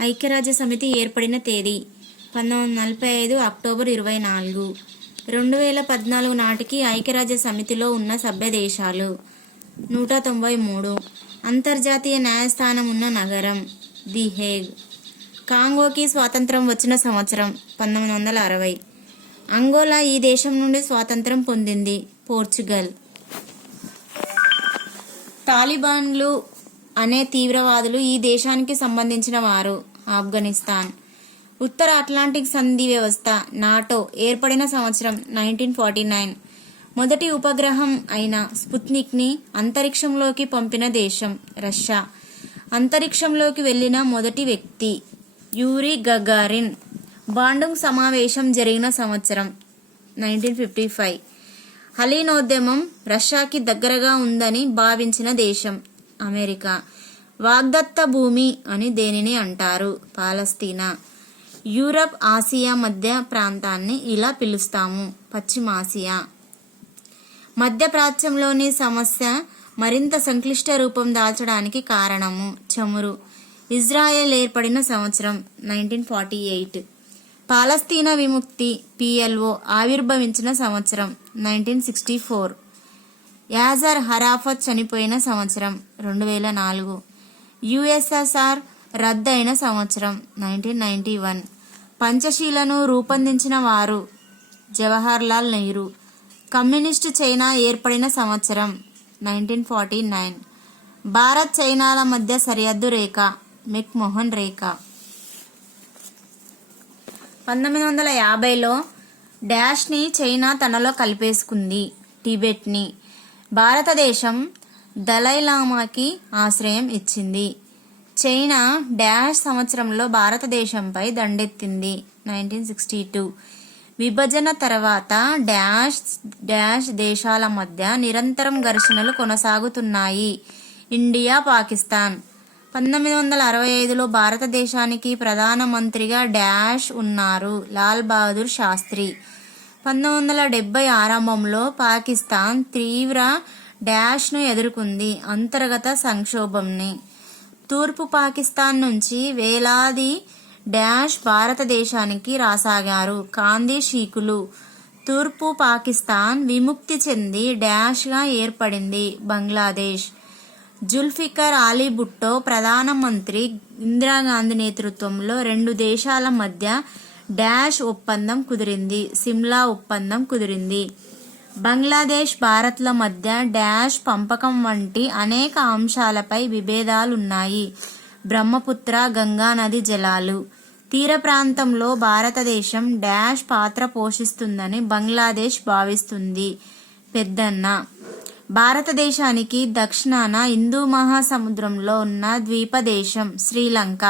ఐక్యరాజ్య సమితి ఏర్పడిన తేదీ 1945 అక్టోబర్ 24. 2014 నాటికి ఐక్యరాజ్య సమితిలో ఉన్న సభ్య దేశాలు 193. అంతర్జాతీయ న్యాయస్థానం ఉన్న నగరం ది హేగ్. కాంగోకి స్వాతంత్రం వచ్చిన సంవత్సరం 1960. అంగోలా ఈ దేశం నుండి స్వాతంత్రం పొందింది. పోర్చుగల్. తాలిబాన్లు అనే తీవ్రవాదులు ఈ దేశానికి సంబంధించిన వారు. ఆఫ్ఘనిస్తాన్. ఉత్తర అట్లాంటిక్ సంధి వ్యవస్థ నాటో ఏర్పడిన సంవత్సరం 1949. మొదటి ఉపగ్రహం అయిన స్పుత్నిక్ని అంతరిక్షంలోకి పంపిన దేశం రష్యా. అంతరిక్షంలోకి వెళ్లిన మొదటి వ్యక్తి యూరీ గగారిన్. బాండుంగ్ సమావేశం జరిగిన సంవత్సరం 1955. హలీనోద్యమం రష్యాకి దగ్గరగా ఉందని భావించిన దేశం అమెరికా. వాగ్దత్త భూమి అని దేనిని అంటారు? పాలస్తీనా. యూరప్, ఆసియా మధ్య ప్రాంతాన్ని ఇలా పిలుస్తాము, పశ్చిమాసియా. మధ్యప్రాచ్యంలోని సమస్య మరింత సంక్లిష్ట రూపం దాల్చడానికి కారణము చమురు. ఇజ్రాయెల్ ఏర్పడిన సంవత్సరం 1948. పాలస్తీనా విముక్తి PLO ఆవిర్భవించిన సంవత్సరం 1964. యాజర్ హరాఫత్ చనిపోయిన సంవత్సరం 2004. USSR రద్దయిన సంవత్సరం 1991. పంచశీలను రూపొందించిన వారు జవహర్లాల్ నెహ్రూ. కమ్యూనిస్టు చైనా ఏర్పడిన సంవత్సరం 1949. భారత్ చైనాల మధ్య సరిహద్దు రేఖ మెక్మోహన్ రేఖ. 1950లో డాష్ని చైనా తనలో కలిపేసుకుంది. టిబెట్ని. భారతదేశం దలైలామాకి ఆశ్రయం ఇచ్చింది. చైనా డాష్ సంవత్సరంలో భారతదేశంపై దండెత్తింది. 1962. విభజన తర్వాత డాష్ దేశాల మధ్య నిరంతరం ఘర్షణలు కొనసాగుతున్నాయి. ఇండియా, పాకిస్తాన్. 1965లో భారతదేశానికి ప్రధానమంత్రిగా డాష్ ఉన్నారు లాల్ బహదూర్ శాస్త్రి. 1970 ఆరంభంలో పాకిస్తాన్ తీవ్ర డాష్ను ఎదుర్కొంది, అంతర్గత సంక్షోభంని. తూర్పు పాకిస్తాన్ నుంచి వేలాది డాష్ భారతదేశానికి రాసాగారు కాందీ షీకులు. తూర్పు పాకిస్తాన్ విముక్తి చెంది డాష్గా ఏర్పడింది బంగ్లాదేశ్. జుల్ఫికర్ అలీ భుట్టో ప్రధానమంత్రి ఇందిరాగాంధీ నేతృత్వంలో రెండు దేశాల మధ్య డాష్ ఒప్పందం కుదిరింది. సిమ్లా ఒప్పందం కుదిరింది. బంగ్లాదేశ్, భారత్ల మధ్య డాష్ పంపకం వంటి అనేక అంశాలపై విభేదాలున్నాయి. బ్రహ్మపుత్ర, గంగా నది జలాలు. తీర ప్రాంతంలో భారతదేశం డాష్ పాత్ర పోషిస్తుందని బంగ్లాదేశ్ భావిస్తుంది. పెద్దన్న. భారతదేశానికి దక్షిణాన హిందూ మహాసముద్రంలో ఉన్న ద్వీపదేశం శ్రీలంక.